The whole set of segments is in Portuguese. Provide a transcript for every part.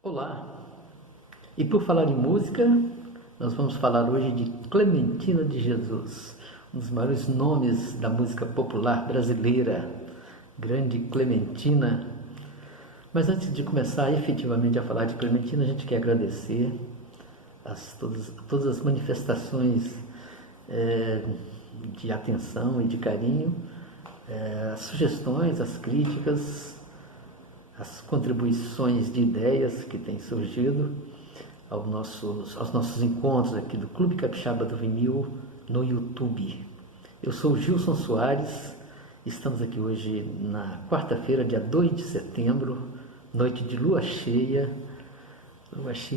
Olá! E por falar em música, nós vamos falar hoje de Clementina de Jesus, um dos maiores nomes da música popular brasileira, grande Clementina. Mas antes de começar efetivamente a falar de Clementina, a gente quer agradecer todas as manifestações de atenção e de carinho, as sugestões, as críticas, as contribuições de ideias que têm surgido aos nossos encontros aqui do Clube Capixaba do Vinil no YouTube. Eu sou Gilson Soares, estamos aqui hoje na quarta-feira, dia 2 de setembro, noite de lua cheia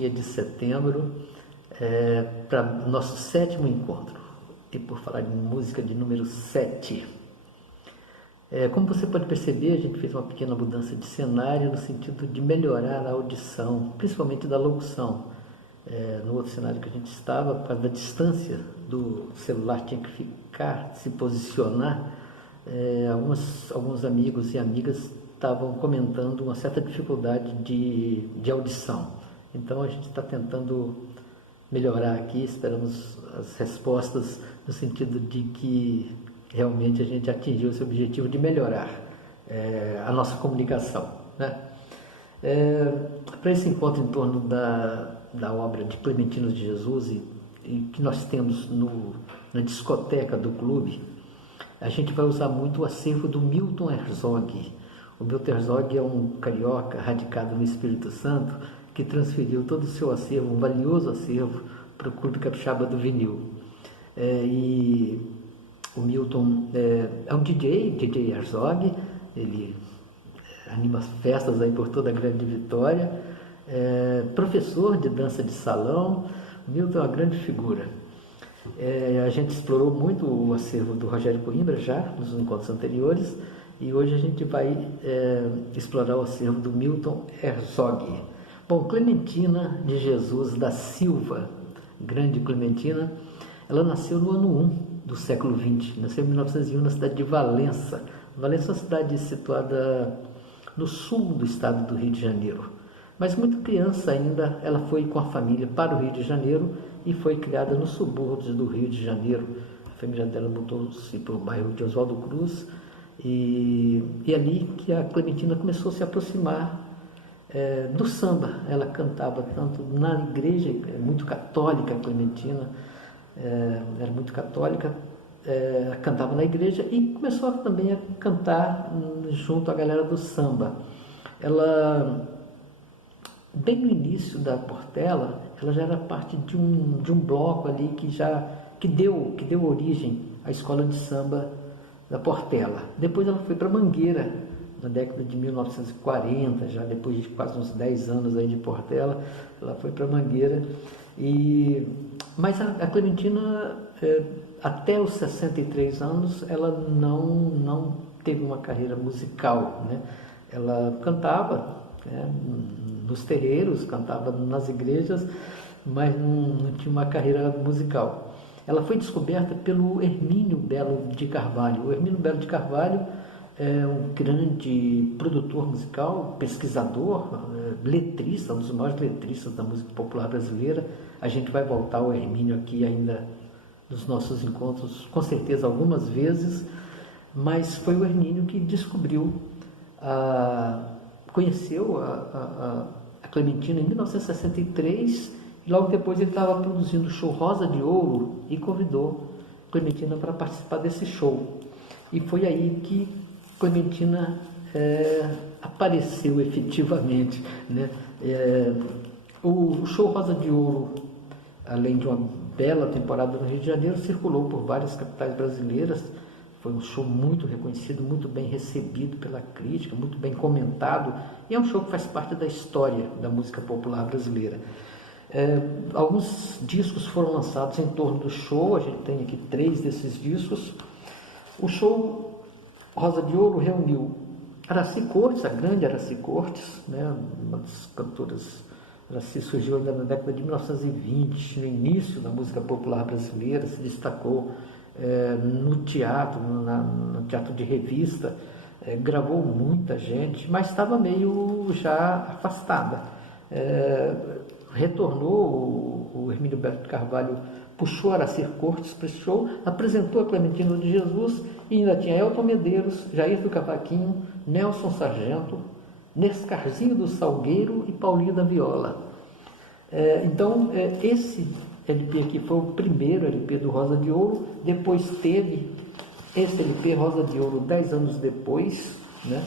de setembro, para o nosso 7º encontro. E por falar em música de número 7, como você pode perceber, a gente fez uma pequena mudança de cenário no sentido de melhorar a audição, principalmente da locução. No outro cenário que a gente estava, por causa da distância do celular, tinha que se posicionar. Alguns amigos e amigas estavam comentando uma certa dificuldade de audição. Então a gente está tentando melhorar aqui, esperamos as respostas no sentido de que realmente a gente atingiu esse objetivo de melhorar a nossa comunicação, né? Para esse encontro em torno da obra de Clementina de Jesus e que nós temos na discoteca do clube, a gente vai usar muito o acervo do Milton Herzog. O Milton Herzog é um carioca radicado no Espírito Santo que transferiu todo o seu acervo, um valioso acervo, para o Clube Capixaba do Vinil. O Milton é um DJ Herzog, ele anima festas aí por toda a Grande Vitória, professor de dança de salão. O Milton é uma grande figura. A gente explorou muito o acervo do Rogério Coimbra já nos encontros anteriores, e hoje a gente vai explorar o acervo do Milton Herzog. Bom, Clementina de Jesus da Silva, grande Clementina, ela nasceu no ano 1 do século XX, nasceu em 1901 na cidade de Valença. Valença é uma cidade situada no sul do estado do Rio de Janeiro. Mas muito criança ainda, ela foi com a família para o Rio de Janeiro e foi criada nos subúrbios do Rio de Janeiro. A família dela mudou-se para o bairro de Oswaldo Cruz e ali que a Clementina começou a se aproximar do samba. Ela cantava tanto na igreja, muito católica a Clementina, era muito católica, cantava na igreja e começou também a cantar junto à galera do samba. Ela, bem no início da Portela, ela já era parte de um bloco ali que deu origem à escola de samba da Portela. Depois ela foi para Mangueira, na década de 1940, já depois de quase uns 10 anos aí de Portela, ela foi para Mangueira. Mas a Clementina, até os 63 anos, ela não teve uma carreira musical, né? Ela cantava nos terreiros, cantava nas igrejas, mas não tinha uma carreira musical. Ela foi descoberta pelo Hermínio Belo de Carvalho. O Hermínio Belo de Carvalho é um grande produtor musical, pesquisador, letrista, um dos maiores letristas da música popular brasileira. A gente vai voltar ao Hermínio aqui ainda nos nossos encontros, com certeza algumas vezes, mas foi o Hermínio que conheceu a Clementina em 1963, e logo depois ele estava produzindo o show Rosa de Ouro e convidou Clementina para participar desse show. E foi aí que Clementina apareceu efetivamente, né? O show Rosa de Ouro, além de uma bela temporada no Rio de Janeiro, circulou por várias capitais brasileiras. Foi um show muito reconhecido, muito bem recebido pela crítica, muito bem comentado, e é um show que faz parte da história da música popular brasileira. Alguns discos foram lançados em torno do show, a gente tem aqui 3 desses discos. O show Rosa de Ouro reuniu Aracy Cortes, a grande Aracy Cortes, né, uma das cantoras. Aracy surgiu ainda na década de 1920, no início da música popular brasileira, se destacou no teatro, no teatro de revista, gravou muita gente, mas estava meio já afastada. retornou, o Hermínio Berto Carvalho puxou Aracir Cortes para esse show, apresentou a Clementina de Jesus e ainda tinha Elton Medeiros, Jair do Cavaquinho, Nelson Sargento, Nescarzinho do Salgueiro e Paulinho da Viola. Então, esse LP aqui foi o primeiro LP do Rosa de Ouro, depois teve esse LP Rosa de Ouro 10 anos depois, né?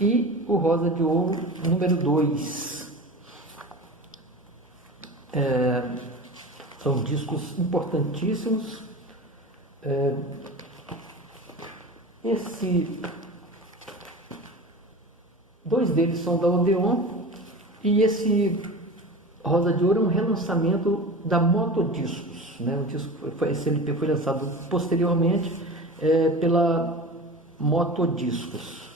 E o Rosa de Ouro número 2. São discos importantíssimos. Dois deles são da Odeon, e esse Rosa de Ouro é um relançamento da Motodiscos, né? Esse LP foi lançado posteriormente pela Motodiscos.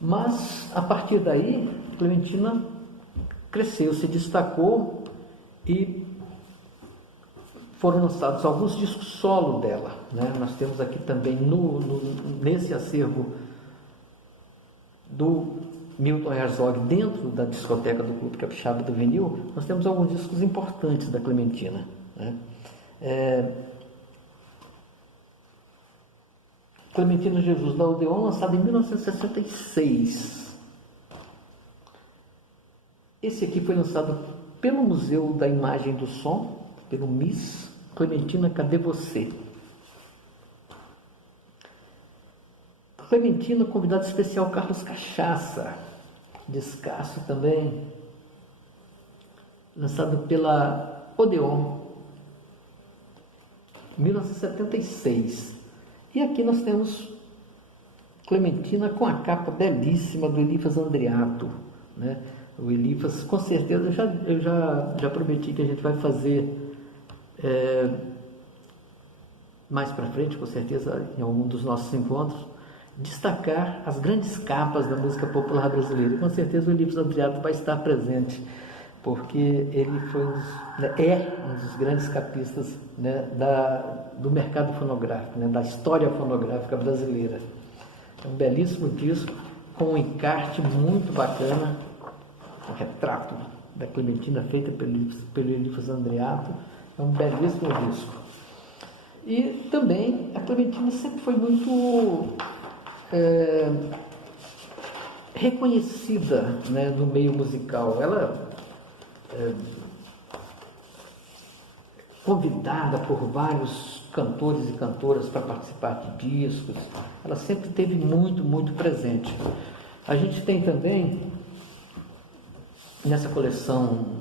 Mas, a partir daí, Clementina cresceu, se destacou e foram lançados alguns discos solo dela, né? Nós temos aqui também, nesse acervo do Milton Herzog, dentro da discoteca do Clube Capixaba do Vinil, nós temos alguns discos importantes da Clementina, né? Clementina Jesus da Odeon, lançado em 1966. Esse aqui foi lançado pelo Museu da Imagem e do Som, pelo MIS. Clementina, cadê você? Clementina, convidado especial Carlos Cachaça, descasso também, lançado pela Odeon, 1976. E aqui nós temos Clementina com a capa belíssima do Elifas Andreato, né? O Elifas, com certeza, eu já prometi que a gente vai fazer mais para frente, com certeza, em algum dos nossos encontros, destacar as grandes capas da música popular brasileira. E com certeza o Elifas Andreato vai estar presente, porque ele foi um dos grandes capistas, né, do mercado fonográfico, né, da história fonográfica brasileira. É um belíssimo disco, com um encarte muito bacana, um retrato da Clementina feita pelo Elifas Andreato. É um belíssimo disco. E também a Clementina sempre foi muito reconhecida, né, no meio musical. Ela convidada por vários cantores e cantoras para participar de discos. Ela sempre esteve muito, muito presente. A gente tem também, nessa coleção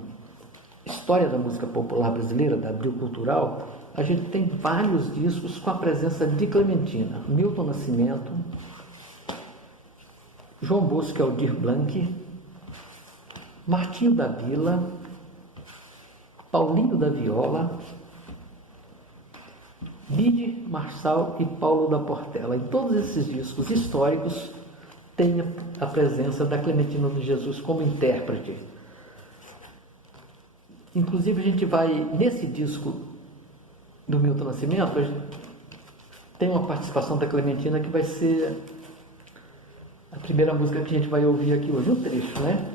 História da Música Popular Brasileira, da Abril Cultural, a gente tem vários discos com a presença de Clementina, Milton Nascimento, João Bosco e Aldir Blanc, Martinho da Vila, Paulinho da Viola, Bide Marçal e Paulo da Portela. Em todos esses discos históricos tem a presença da Clementina de Jesus como intérprete. Inclusive, a gente vai, nesse disco do Milton Nascimento, tem uma participação da Clementina que vai ser a primeira música que a gente vai ouvir aqui hoje, um trecho, né?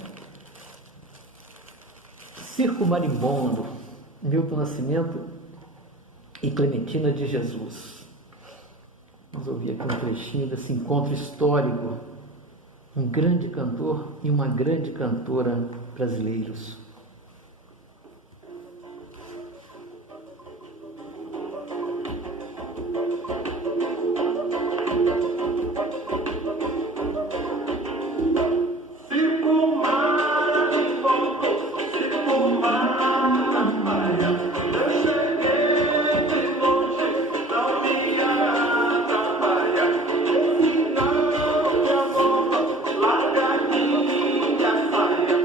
Circo Marimbondo, Milton Nascimento e Clementina de Jesus. Vamos ouvir aqui um trechinho desse encontro histórico, um grande cantor e uma grande cantora brasileiros. Larga minha saia,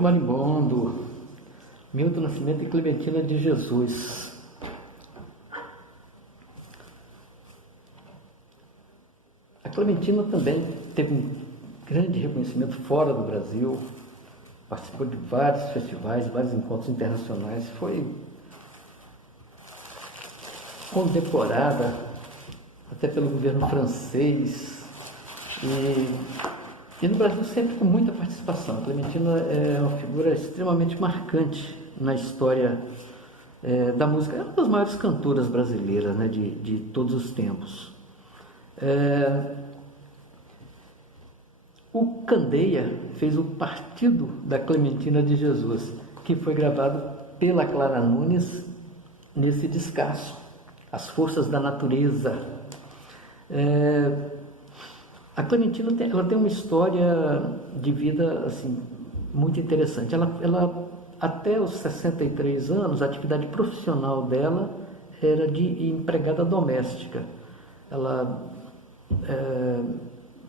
Chico Marimbondo, Milton Nascimento e Clementina de Jesus. A Clementina também teve um grande reconhecimento fora do Brasil, participou de vários festivais, vários encontros internacionais, foi condecorada até pelo governo francês e no Brasil sempre com muita participação. A Clementina é uma figura extremamente marcante na história da música. É uma das maiores cantoras brasileiras, né, de todos os tempos. O Candeia fez o Partido da Clementina de Jesus, que foi gravado pela Clara Nunes nesse descasso, As Forças da Natureza. A Clementina ela tem uma história de vida assim, muito interessante. Ela, até os 63 anos, a atividade profissional dela era de empregada doméstica. Ela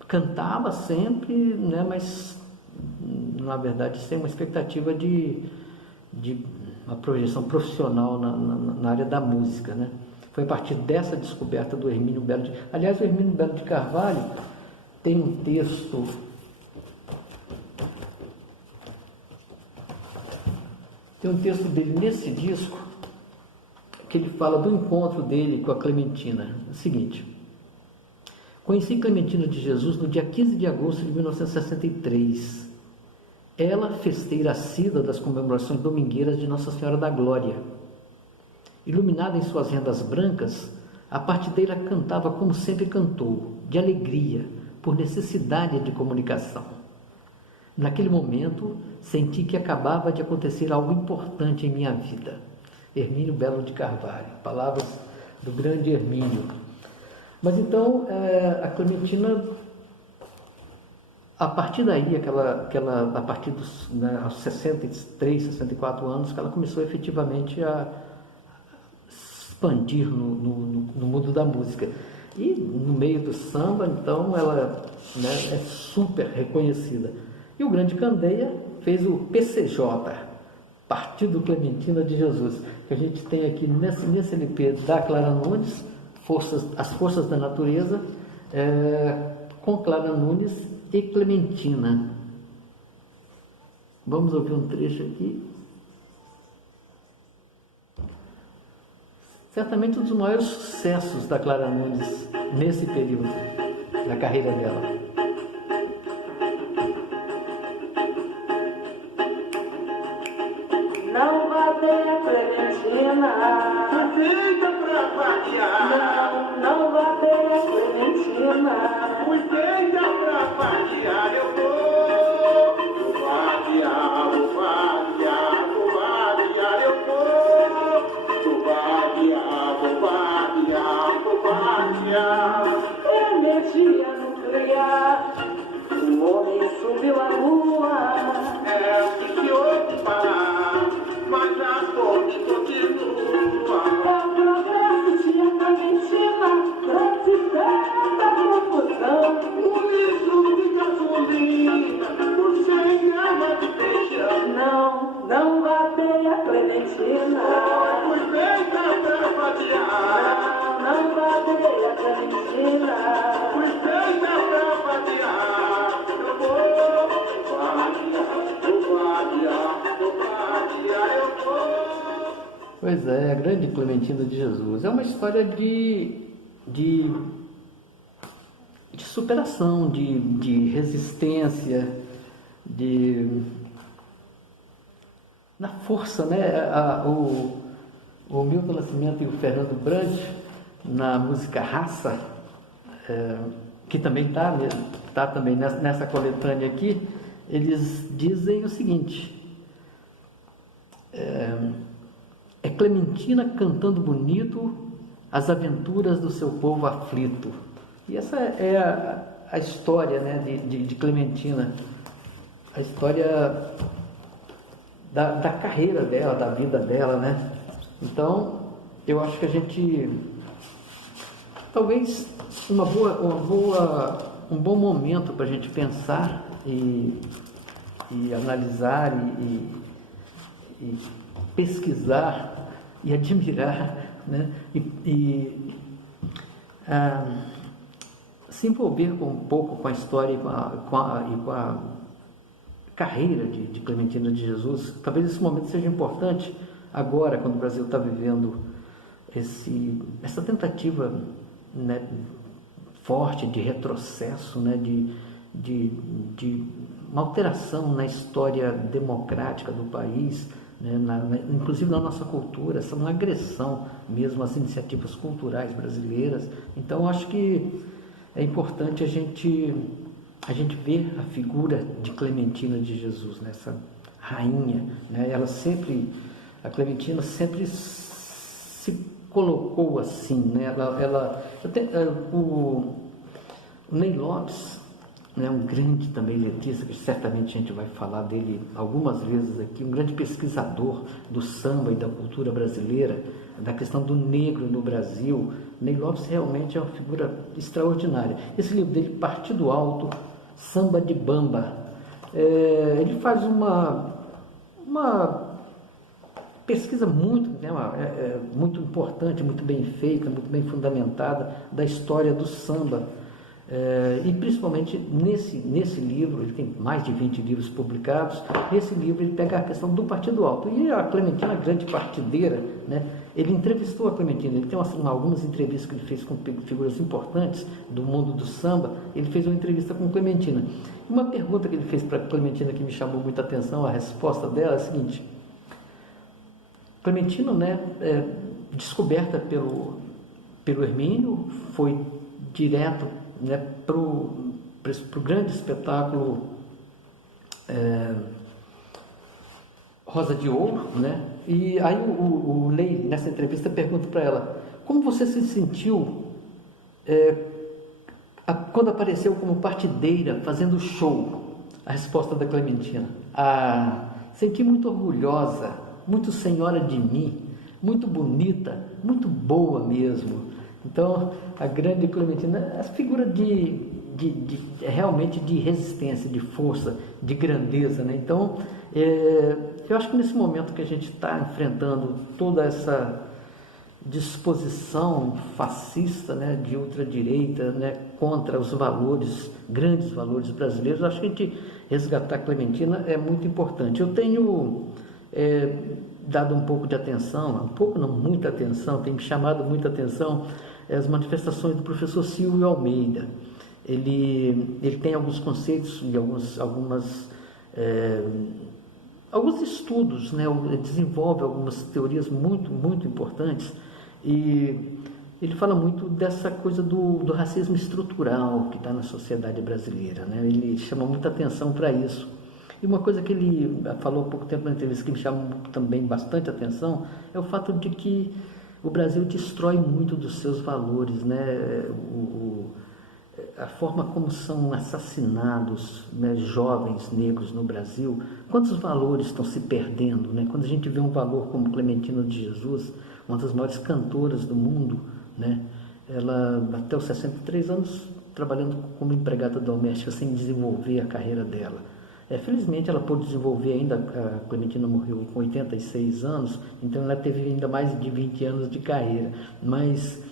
cantava sempre, né, mas na verdade sem uma expectativa de uma projeção profissional na área da música, né? Foi a partir dessa descoberta do Hermínio Belo de... Aliás, o Hermínio Belo de Carvalho tem um texto dele nesse disco que ele fala do encontro dele com a Clementina. É o seguinte: conheci Clementina de Jesus no dia 15 de agosto de 1963. Ela, festeira assídua das comemorações domingueiras de Nossa Senhora da Glória. Iluminada em suas rendas brancas, a partideira cantava como sempre cantou, de alegria, por necessidade de comunicação. Naquele momento, senti que acabava de acontecer algo importante em minha vida. Hermínio Belo de Carvalho, palavras do grande Hermínio. Mas então, a Clementina, a partir daí, a partir dos aos 63, 64 anos, que ela começou efetivamente a expandir no mundo da música. E no meio do samba, então, ela, né, é super reconhecida. E o grande Candeia fez o PCJ, Partido Clementina de Jesus, que a gente tem aqui nesse LP da Clara Nunes, As Forças da Natureza, com Clara Nunes e Clementina. Vamos ouvir um trecho aqui. Certamente um dos maiores sucessos da Clara Nunes nesse período da carreira dela. Não vá ter Clementina, Feita pra variar. não vá ter Clementina. Fui feita pra variar. Eu vou variar, vou variar, vou variar. Eu vou variar, vou variar, vou variar. Energia nuclear, o homem subiu a lua. É o que se ouve falar, mas a fonte continua. É o progresso de a Clementina, transitando a confusão. Um litro de gasolina por 100 gramas de feijão. Não vá ter a Clementina. Fui feita pra variar. Não vá ter a Clementina. Fui feita pra variar. Eu vou variar, eu vou. Pois é, a grande Clementina de Jesus. É uma história de superação, de resistência, na força, né? O Milton Nascimento e o Fernando Brant, na música Raça, que também está também nessa coletânea aqui, eles dizem o seguinte: é Clementina cantando bonito as aventuras do seu povo aflito. E essa é a história, né, de Clementina, a história da carreira dela, da vida dela, né? Então, eu acho que a gente, talvez um bom momento para a gente pensar e e analisar e pesquisar e admirar, né? Se envolver um pouco com a história e com a carreira de Clementina de Jesus. Talvez esse momento seja importante agora, quando o Brasil está vivendo essa tentativa, né, forte de retrocesso, né, de uma alteração na história democrática do país, né, inclusive na nossa cultura, essa uma agressão mesmo às iniciativas culturais brasileiras. Então, acho que é importante a gente ver a figura de Clementina de Jesus, né, essa rainha, né, a Clementina sempre se colocou assim, né, o Ney Lopes, né, um grande também letista, que certamente a gente vai falar dele algumas vezes aqui, um grande pesquisador do samba e da cultura brasileira, da questão do negro no Brasil. Ney Lopes realmente é uma figura extraordinária. Esse livro dele, Partido Alto, Samba de Bamba, ele faz uma pesquisa muito, né, muito importante, muito bem feita, muito bem fundamentada da história do samba. E principalmente nesse livro, ele tem mais de 20 livros publicados. Nesse livro ele pega a questão do Partido Alto, e a Clementina, a grande partideira, né, ele entrevistou a Clementina. Ele tem algumas entrevistas que ele fez com figuras importantes do mundo do samba. Ele fez uma entrevista com Clementina, e uma pergunta que ele fez para Clementina que me chamou muita atenção, a resposta dela é a seguinte: Clementina, né, descoberta pelo Hermínio, foi direto, né, para o grande espetáculo Rosa de Ouro, né? E aí o Ney, nessa entrevista, pergunta para ela: como você se sentiu quando apareceu como partideira fazendo show? A resposta da Clementina: senti muito orgulhosa, muito senhora de mim, muito bonita, muito boa mesmo. Então, a grande Clementina é a figura realmente de resistência, de força, de grandeza, né? Então, eu acho que nesse momento que a gente está enfrentando toda essa disposição fascista, né, de ultradireita, né, contra os grandes valores brasileiros, eu acho que a gente resgatar a Clementina é muito importante. Eu tenho dado um pouco de atenção, muita atenção, tem me chamado muita atenção as manifestações do professor Silvio Almeida. Ele tem alguns conceitos e alguns estudos, né? Ele desenvolve algumas teorias muito, muito importantes, e ele fala muito dessa coisa do racismo estrutural que está na sociedade brasileira, né? Ele chama muita atenção para isso. E uma coisa que ele falou há pouco tempo na entrevista que me chama também bastante atenção é o fato de que o Brasil destrói muito dos seus valores, né? A forma como são assassinados, né, jovens negros no Brasil, quantos valores estão se perdendo, né? Quando a gente vê um valor como Clementina de Jesus, uma das maiores cantoras do mundo, né? Ela, até os 63 anos, trabalhando como empregada doméstica, sem desenvolver a carreira dela. Felizmente ela pôde desenvolver ainda, a Clementina morreu com 86 anos, então ela teve ainda mais de 20 anos de carreira, mas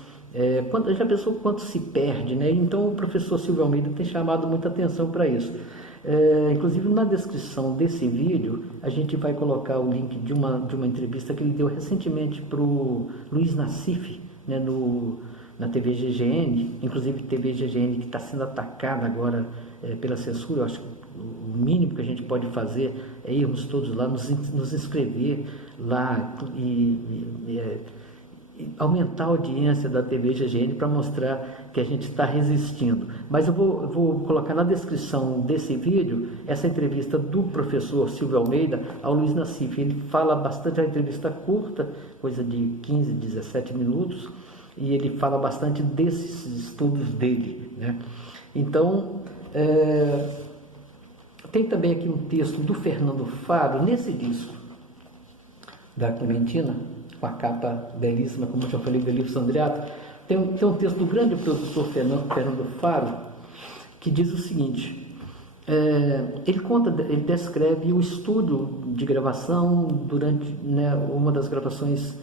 já pensou quanto se perde, né? Então o professor Silvio Almeida tem chamado muita atenção para isso. Inclusive na descrição desse vídeo a gente vai colocar o link de uma entrevista que ele deu recentemente para o Luiz Nassif, né, na TV GGN, inclusive TV GGN que está sendo atacada agora pela censura. Eu acho que o mínimo que a gente pode fazer é irmos todos lá, nos inscrever lá e aumentar a audiência da TV GGN para mostrar que a gente está resistindo. Mas eu vou colocar na descrição desse vídeo essa entrevista do professor Silvio Almeida ao Luiz Nassif. Ele fala bastante, é uma entrevista curta, coisa de 15, 17 minutos, e ele fala bastante desses estudos dele, né? Então, tem também aqui um texto do Fernando Faro, nesse disco da Clementina, com a capa belíssima, como eu já falei, do livro Sandriato. Tem um texto do grande professor Fernando Faro, que diz o seguinte: Ele descreve o estúdio de gravação durante, né, uma das gravações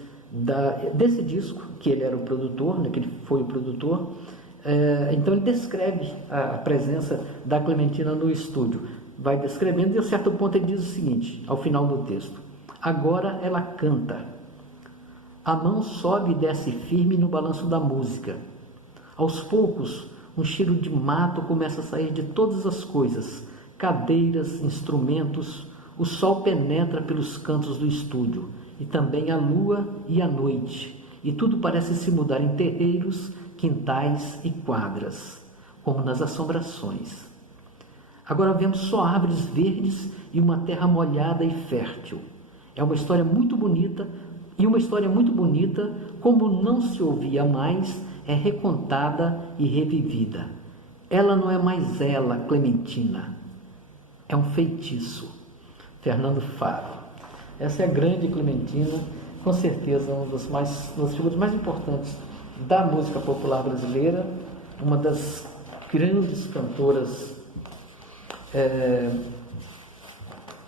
desse disco, que ele era o produtor, né, que ele foi o produtor. Então ele descreve a presença da Clementina no estúdio, vai descrevendo e a certo ponto ele diz o seguinte, ao final do texto: agora ela canta, a mão sobe e desce firme no balanço da música. Aos poucos, um cheiro de mato começa a sair de todas as coisas, cadeiras, instrumentos. O sol penetra pelos cantos do estúdio, e também a lua e a noite, e tudo parece se mudar em terreiros, quintais e quadras, como nas assombrações. Agora vemos só árvores verdes e uma terra molhada e fértil. É uma história muito bonita, e uma história muito bonita, como não se ouvia mais, é recontada e revivida. Ela não é mais ela, Clementina. É um feitiço. Fernando Faro. Essa é a grande Clementina, com certeza uma das figuras mais importantes da música popular brasileira, uma das grandes cantoras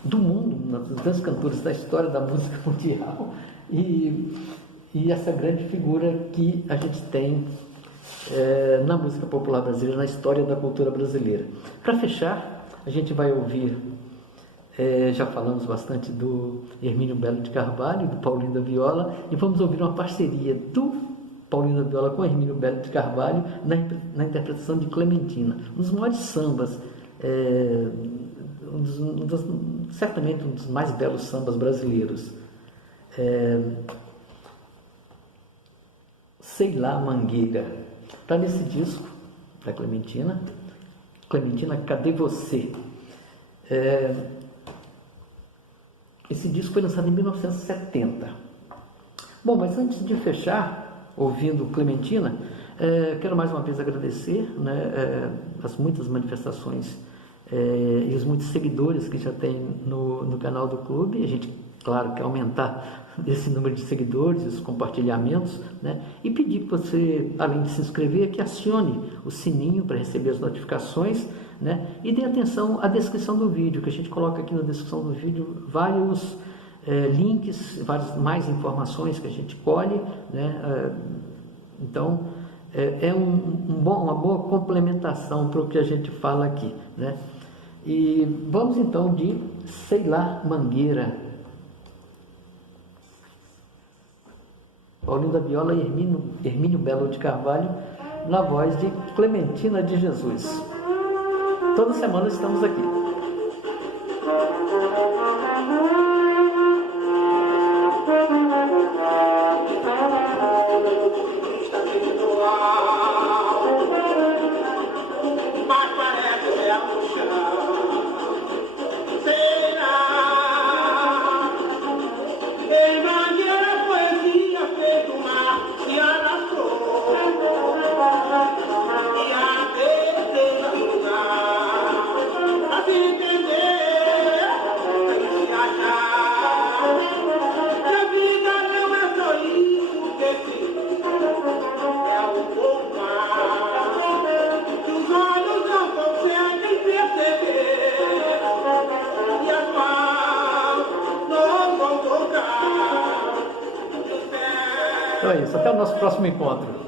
do mundo, uma das grandes cantoras da história da música mundial, e essa grande figura que a gente tem na música popular brasileira, na história da cultura brasileira. Para fechar, a gente vai ouvir, já falamos bastante do Hermínio Belo de Carvalho, do Paulinho da Viola, e vamos ouvir uma parceria do Paulinho da Viola com Hermínio Belo de Carvalho na interpretação de Clementina, um dos maiores sambas, certamente um dos mais belos sambas brasileiros. Sei lá, Mangueira. Está nesse disco da Clementina, Cadê Você? Esse disco foi lançado em 1970. Bom, mas antes de fechar, ouvindo Clementina, quero mais uma vez agradecer, né, as muitas manifestações e os muitos seguidores que já tem no canal do clube. A gente, claro, quer aumentar esse número de seguidores, os compartilhamentos, né? E pedir que você, além de se inscrever, que acione o sininho para receber as notificações, né? E dê atenção à descrição do vídeo, que a gente coloca aqui na descrição do vídeo vários links, várias mais informações que a gente colhe, né? Então, é uma boa complementação para o que a gente fala aqui, né? E vamos então de Sei lá, Mangueira. Paulinho da Viola e Hermínio Belo de Carvalho, na voz de Clementina de Jesus. Toda semana estamos aqui. Mas parece é no chão. Sei lá. Em Mangueira, poesia feito mar se alastrou. E a beleza do lugar. A se entender, tem que se achar. Que a vida não é só isso que existe. É um pouco mais. Que os olhos não conseguem perceber. E as mãos não vão tocar. Então é isso. Até o nosso próximo encontro.